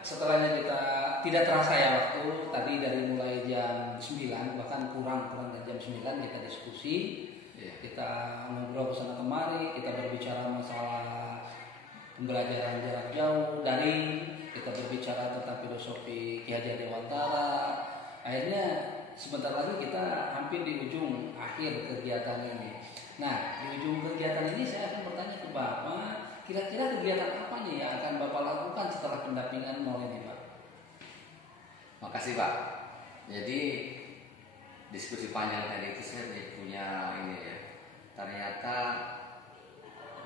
Setelahnya kita tidak terasa ya waktu tadi dari mulai jam 9 bahkan kurang dari jam 9 kita diskusi, kita ngobrol kesana kemari, kita berbicara masalah pembelajaran jarak jauh daring, kita berbicara tentang filosofi Ki Hajar Dewantara. Akhirnya sebentar lagi kita hampir di ujung akhir kegiatan ini. Nah, di ujung kegiatan ini saya akan bertanya ke Bapak, kira-kira kegiatan apa nih yang akan Bapak lakukan setelah pendampingan nol ini, Pak? Makasih Pak. Jadi diskusi panjang tadi itu saya punya ini ya. Ternyata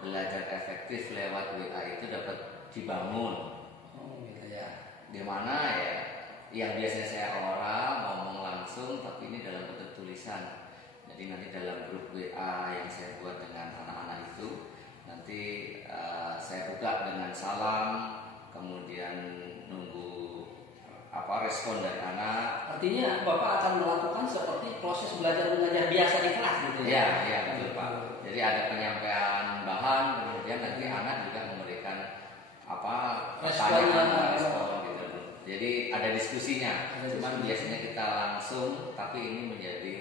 belajar efektif lewat WA itu dapat dibangun. Oh gitu ya. Dimana ya yang biasanya saya oral ngomong langsung, tapi ini dalam bentuk tulisan. Jadi nanti dalam grup WA yang saya buat dengan anak-anak itu, nanti saya buka dengan salam, kemudian nunggu respon dari anak. Artinya Bapak akan melakukan seperti proses belajar mengajar biasa di kelas gitu ya? Iya betul Pak. Jadi ada penyampaian bahan, kemudian nanti anak juga memberikan pertanyaan, respon gitu. Jadi ada diskusinya. Cuman biasanya kita langsung, tapi ini menjadi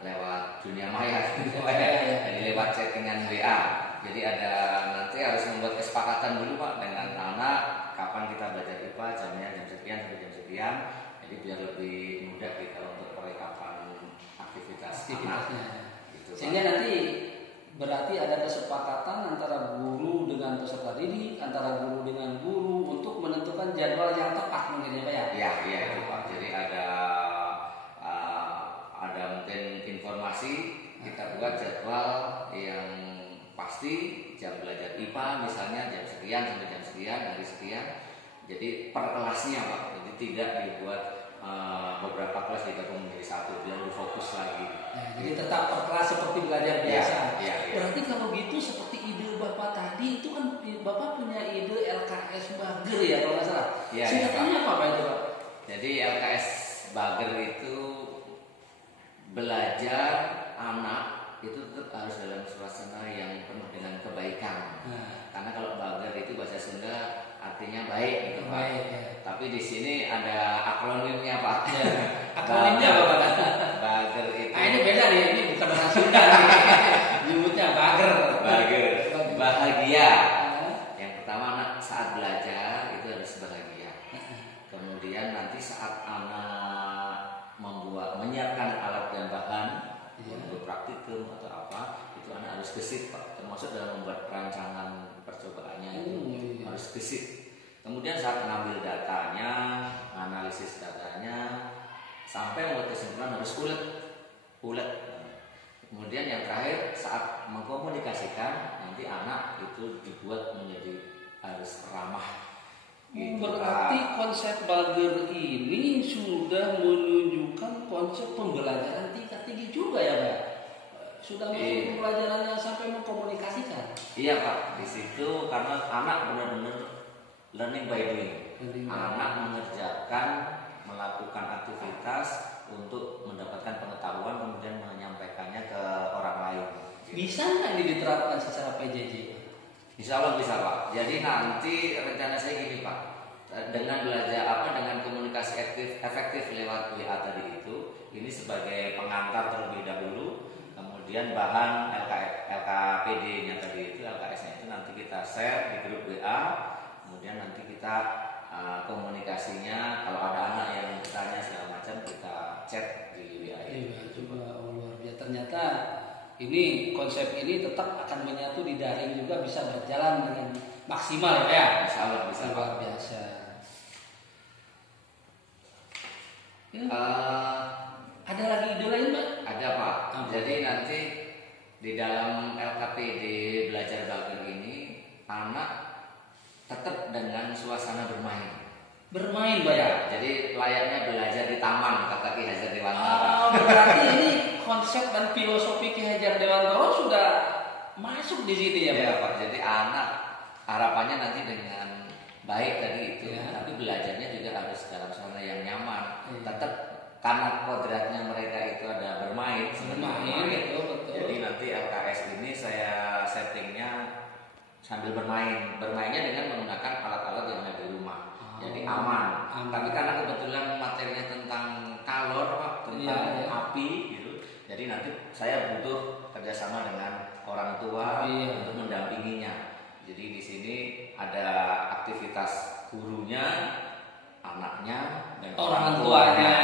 lewat dunia maya, jadi lewat chattingan WA. Jadi ada nanti harus membuat kesepakatan dulu Pak dengan anak kapan kita belajar IPA, jamnya jam sekian sampai jam sekian. Jadi biar lebih mudah kita untuk perlengkapan aktivitasnya. Gitu, sehingga nanti berarti ada kesepakatan antara guru dengan peserta didik, antara guru dengan guru untuk menentukan jadwal yang tepat mungkin ya Pak ya? Iya itu Pak. Jadi ada mungkin informasi, kita buat jadwal yang pasti, jam belajar IPA misalnya jam sekian sampai jam sekian, hari sekian. Jadi per kelasnya Pak, jadi tidak dibuat beberapa kelas digabung menjadi satu, biar lebih fokus lagi. Nah, jadi tetap per kelas seperti belajar biasa. Ya. Berarti kalau gitu seperti ide Bapak tadi itu kan Bapak punya ide LKS Bager ya kalau nggak salah. Singkatannya apa Pak itu Pak? Jadi LKS Bager itu belajar anak itu tetap harus dalam suasana yang penuh dengan kebaikan. Karena kalau bager itu bahasa Sunda artinya baik gitu Pak. Ya. Tapi di sini ada akronimnya Pak. Ya. Akronimnya apa Pak? Bager itu. Ini beda nih, ini bukan bahasa Sunda nih. Nyebutnya bager. Bager. Bahagia. Yang pertama anak saat belajar itu harus bahagia. Kemudian nanti saat anak menyiapkan alat dan bahan untuk praktikum atau apa, itu anak harus gesit Pak, termasuk dalam membuat perancangan percobaannya itu harus gesit. Kemudian saat mengambil datanya, analisis datanya, sampai membuat kesimpulan harus ulet. Kemudian yang terakhir saat mengkomunikasikan, nanti anak itu dibuat menjadi harus ramah. Gitu, berarti konsep Bager ini sudah menunjukkan konsep pembelajaran tingkat tinggi juga ya Pak? Sudah masuk pembelajarannya sampai mengkomunikasikan. Iya Pak, di situ karena anak benar-benar learning by doing. Anak mengerjakan, melakukan aktivitas untuk mendapatkan pengetahuan kemudian menyampaikannya ke orang lain. Bisa nggak ini diterapkan secara PJJ? Insya Allah bisa Pak. Jadi nanti rencana saya gini Pak, dengan belajar dengan komunikasi efektif lewat WA tadi itu, ini sebagai pengantar terlebih dahulu. Kemudian bahan LKPD-nya tadi itu, LKS-nya itu nanti kita share di grup WA. Kemudian nanti kita komunikasinya, kalau ada anak yang bertanya segala macam kita chat di WA. Coba luar biasa. Ternyata ini konsep ini tetap akan menyatu di daring juga, bisa berjalan dengan maksimal ya. Insya Allah bisa luar biasa. Ada lagi ide lain Pak? Ada Pak. Jadi nanti di dalam LKPD belajar bager ini anak tetap dengan suasana bermain Pak ya? Jadi layaknya belajar di taman kata Ki Hajar Dewantara. Berarti ini konsep dan filosofi Ki Hajar Dewantara sudah masuk di sini ya Pak? Pak. Jadi anak harapannya nanti dengan baik tadi itu, tapi belajarnya juga harus dalam suasana yang nyaman. Tetap karena kodratnya mereka itu ada bermain. Betul. Jadi nanti LKS ini saya settingnya sambil bermain. Bermainnya dengan menggunakan alat-alat yang ada di aman. Tapi karena kebetulan materinya tentang kalor Pak, tentang api gitu. Jadi nanti saya butuh kerjasama dengan orang tua untuk mendampinginya. Jadi di sini ada aktivitas gurunya, anaknya, dan orang tuanya.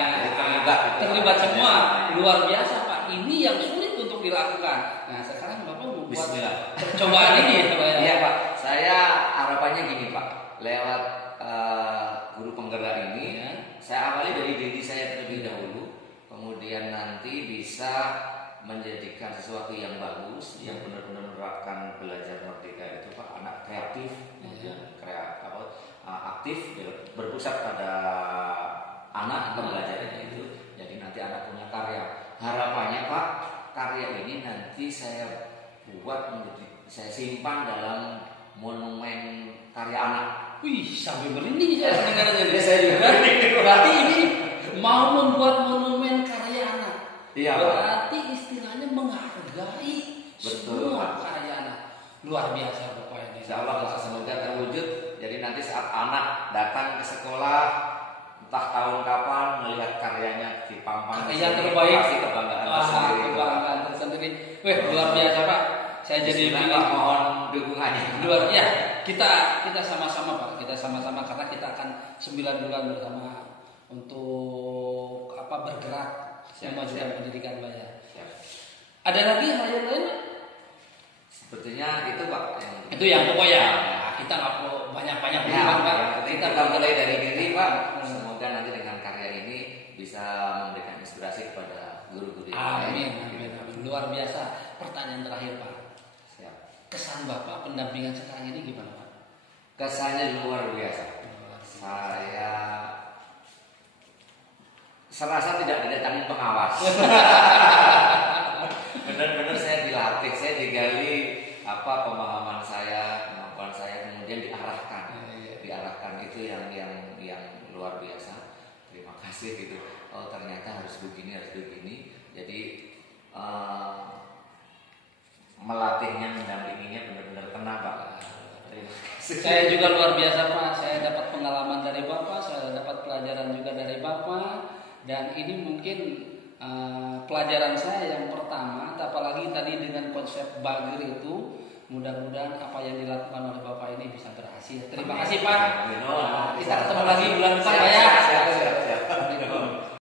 Terlibat semua. Luar biasa Pak. Ini yang sulit untuk dilakukan. Nah sekarang Bapak membuat percobaan ini ya Pak. Iya Pak. Saya harapannya gini Pak. Lewat guru penggerak ini, saya awali dari diri saya terlebih dahulu. Kemudian nanti bisa menjadikan sesuatu yang bagus, yang benar-benar menerapkan belajar merdeka itu Pak, anak kreatif, aktif, berpusat pada anak pembelajarannya itu. Jadi nanti anak punya karya. Harapannya Pak, karya ini nanti saya buat saya simpan dalam monumen karya anak. Wih, sampai merinding saya dengarnya. Berarti ini mau membuat monumen karya anak. Iya, berarti istilahnya menghargai semua karya anak. Luar biasa Bapak ini. Insya Allah semoga terwujud. Jadi nanti saat anak datang ke sekolah, entah tahun kapan melihat karyanya di pampang, yang terbaik, pasti kebanggaan tersendiri. Wih, luar biasa Pak. Saya jadi mohon dukungannya. Luar ya. Kita sama-sama Pak. Kita sama-sama karena kita akan 9 bulan bersama untuk bergerak memajukan pendidikan Pak ya. Ada lagi hal yang lain? Sepertinya itu Pak. Itu yang pokoknya. Kita nggak perlu banyak-banyak Pak. Kita mulai dari diri Pak. Semoga nanti dengan karya ini bisa memberikan inspirasi kepada guru-guru. Amin. Luar biasa. Pertanyaan terakhir Pak. Siap. Kesan Bapak pendampingan sekarang ini gimana Pak? Kesannya luar biasa. Saya serasa tidak didatangi pengawas. Benar-benar saya dilatih, saya digali pemahaman saya, kemampuan saya, kemudian diarahkan. Diarahkan itu yang luar biasa. Terima kasih gitu. Oh ternyata harus begini. Jadi melatihnya, mendampinginya benar-benar kena Pak. Terima kasih. Saya juga luar biasa Pak. Saya dapat pengalaman dari Bapak, saya dapat pelajaran juga dari Bapak. Dan ini mungkin pelajaran saya yang pertama, apalagi tadi dengan konsep bagir itu, mudah-mudahan apa yang dilakukan oleh Bapak ini bisa berhasil. Terima kasih Pak. Kita ketemu lagi bulan depan ya. Siap.